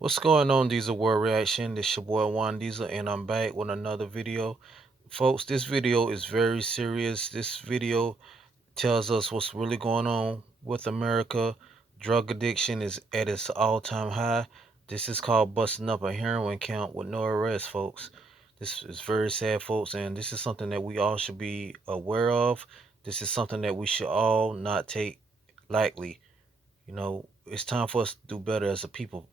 What's going on, Diesel World Reaction? This your boy Juan Diesel, and I'm back with another video. Folks, this video is very serious. This video tells us what's really going on with America. Drug addiction is at its all-time high. This is called busting up a heroin count with no arrest, folks. This is very sad, folks, and this is something that we all should be aware of. This is something that we should all not take lightly. It's time for us to do better as a people,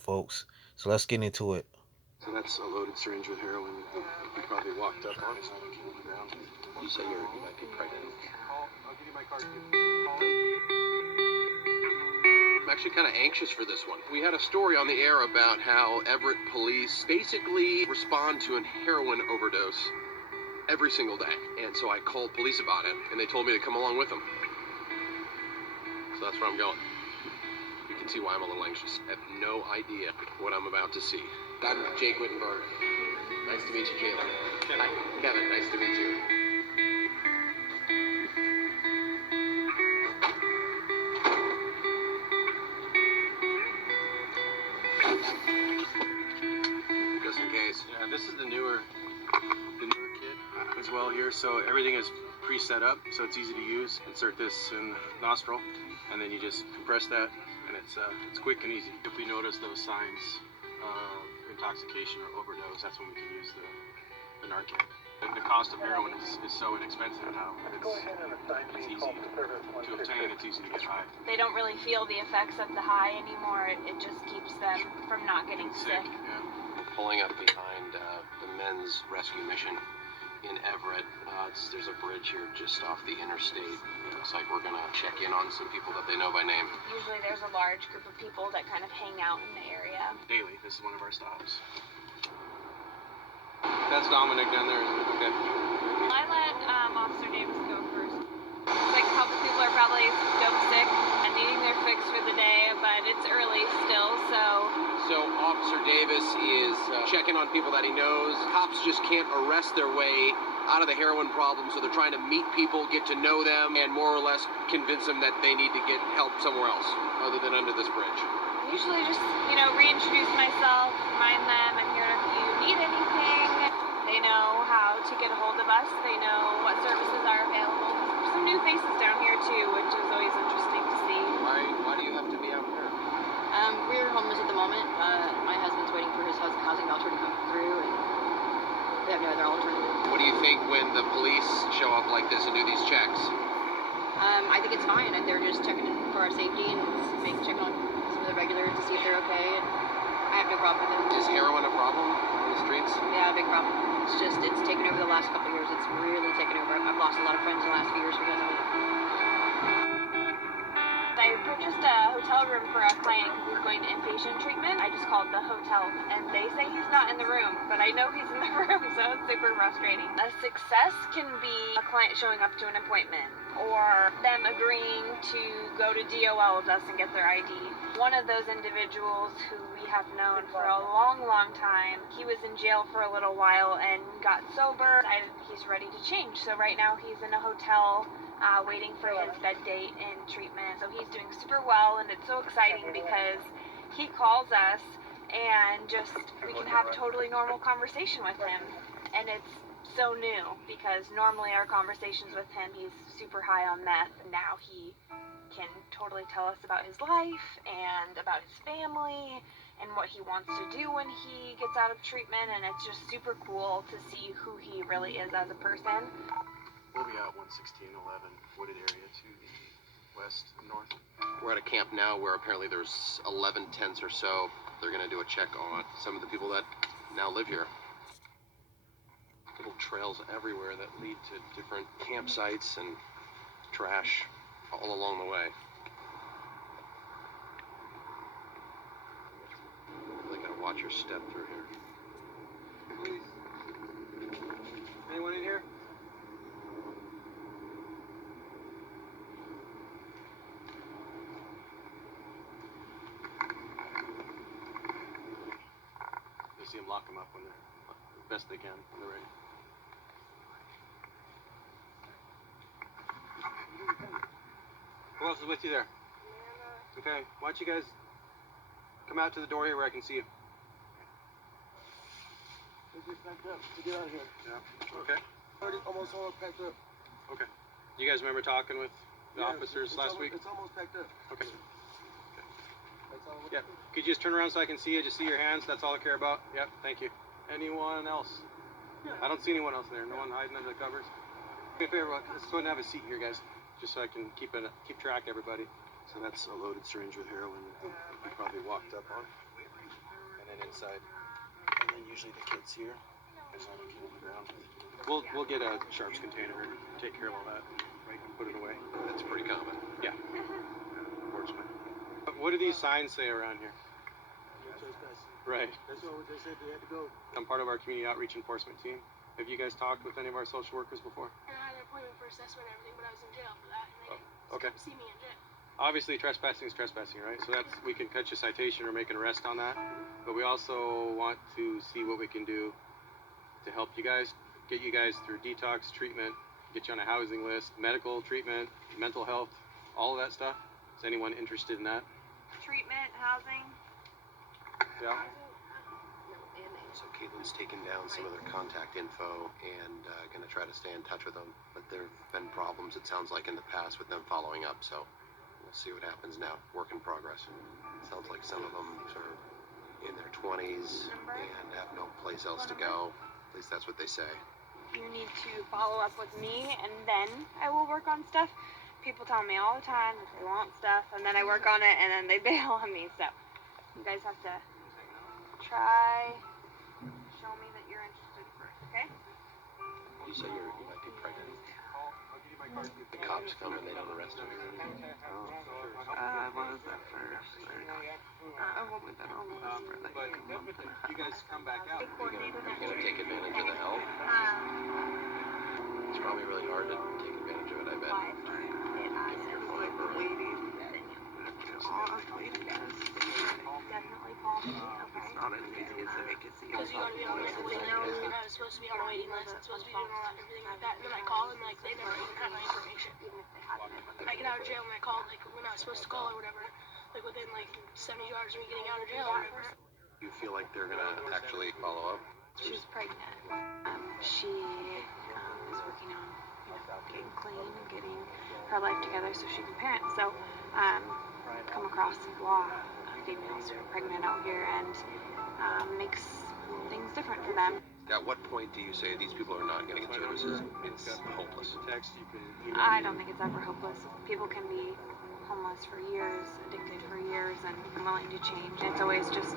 folks. So let's get into it. So that's a loaded syringe with heroin. You probably walked up on it. You say you might be pregnant. I'll give you my card. I'm actually kind of anxious for this one. We had a story on the air about how Everett police basically respond to a heroin overdose every single day. And so I called police about it, and they told me to come along with them. So that's where I'm going. You can see why I'm a little anxious. I have no idea what I'm about to see. I'm Jake Wittenberg. Nice to meet you, Caitlin. Hi, Kevin. Nice to meet you. Just in case. Yeah, this is the newer kit as well here. So everything is pre-set up, so it's easy to use. Insert this in the nostril, and then you just compress that, and it's quick and easy. If we notice those signs of intoxication or overdose, that's when we can use the Narcan. And the cost of heroin is so inexpensive now. It's easy to obtain. It's easy to get high. They don't really feel the effects of the high anymore. It just keeps them from not getting sick. Yeah. Pulling up behind the men's rescue mission in Everett. There's a bridge here just off the interstate. It looks like we're going to check in on some people that they know by name. Usually there's a large group of people that kind of hang out in the area. Daily, this is one of our stops. That's Dominic down there, isn't it? Okay. I let Officer Davis go first. Like a couple people are probably dope sick and needing their fix for the day, but it's early still, So Officer Davis is checking on people that he knows. Cops just can't arrest their way out of the heroin problem, so they're trying to meet people, get to know them, and more or less convince them that they need to get help somewhere else other than under this bridge. usually just, reintroduce myself, remind them I'm here if you need anything. They know how to get a hold of us. They know what services are available. There's some new faces down here too, which is always interesting to see. Why do you have to be out here? We're homeless at the moment. My husband's waiting for his housing voucher to come through, and we have no other alternative. What do you think when the police show up like this and do these checks? I think it's fine. They're just checking for our safety and checking on some of the regulars to see if they're okay. And I have no problem with it. Is heroin a problem on the streets? Yeah, a big problem. It's taken over the last couple of years. It's really taken over. I've lost a lot of friends in the last few years because of it. I purchased a hotel room for a client because he's going to inpatient treatment. I just called the hotel and they say he's not in the room, but I know he's in the room, so it's super frustrating. A success can be a client showing up to an appointment or them agreeing to go to DOL with us and get their ID. One of those individuals who we have known for a long, long time, he was in jail for a little while and got sober, and he's ready to change. So right now he's in a hotel waiting for his bed date and treatment. So he's doing super well, and it's so exciting because he calls us and we can have a totally normal conversation with him. And it's so new because normally our conversations with him, he's super high on meth, and now he can totally tell us about his life and about his family and what he wants to do when he gets out of treatment, and it's just super cool to see who he really is as a person. We'll be out 11611 wooded area to the west and north. We're at a camp now where apparently there's 11 tents or so. They're going to do a check on some of the people that now live here. Little trails everywhere that lead to different campsites and trash all along the way. Really got to watch your step through here. Anyone in here? You'll see them lock them up when they're best they can when they're ready. Who else is with you there? Okay, why don't you guys Come out to the door here where I can see you. Let's get packed up to get out of here. Yeah. Okay. Almost all packed up. Okay. You guys remember talking with the officers last week? It's almost packed up. Okay. That's all. Yeah. Could you just turn around so I can see you? Just see your hands. That's all I care about. Yep. Thank you. Anyone else? I don't see anyone else there. No one hiding under the covers. Do me a favor. Let's go ahead and have a seat here, guys, just so I can keep track of everybody. So that's a loaded syringe with heroin that you probably walked up on. And then inside. And then usually the kids here. There's not a kid on the ground. We'll get a sharps container and take care of all that. Right, and put it away. That's pretty common. Yeah. Unfortunately. What do these signs say around here? No trespassing. Right. That's what they said they had to go. I'm part of our community outreach enforcement team. Have you guys talked with any of our social workers before? And I had an appointment for assessment and everything, but I was in jail for that, and they didn't Okay. come see me in jail. Obviously, trespassing is trespassing, right? So that's, we can cut you a citation or make an arrest on that. But we also want to see what we can do to help you guys, get you guys through detox treatment, get you on a housing list, medical treatment, mental health, all of that stuff. Is anyone interested in that? Treatment, housing. Yeah. So Caitlin's taken down some of their contact info and going to try to stay in touch with them. But there have been problems, it sounds like, in the past with them following up. So we'll see what happens now. Work in progress. Sounds like some of them are in their 20s and have no place else to go. At least that's what they say. You need to follow up with me, and then I will work on stuff. People tell me all the time that they want stuff, and then I work on it, and then they bail on me. So you guys have to try, show me that you're interested first, okay? You say you might be pregnant. The cops come and they don't arrest him. What was that first? What was that almost for like But a month and a half? you guys come back out. Are you going to take advantage of the help? It's probably really hard to take advantage of it, I bet. Give me your phone number. Definitely call me, okay? Because you want to be on like a waiting list, and I was supposed to be on a waiting list, and supposed to be doing all that, everything like that. And then I call, and like they never even had my information. I get out of jail, and I called like when I was supposed to call or whatever, like within like 70 yards of me getting out of jail or whatever. You feel like they're going to actually follow up? She's pregnant. She is working on, getting clean and getting her life together so she can parent. So, come across a lot of females who are pregnant out here, and makes things different for them. At what point do you say these people are not going to get services? It's hopeless. Text, you can I don't think it's ever hopeless. People can be homeless for years, addicted for years, and willing to change. It's always just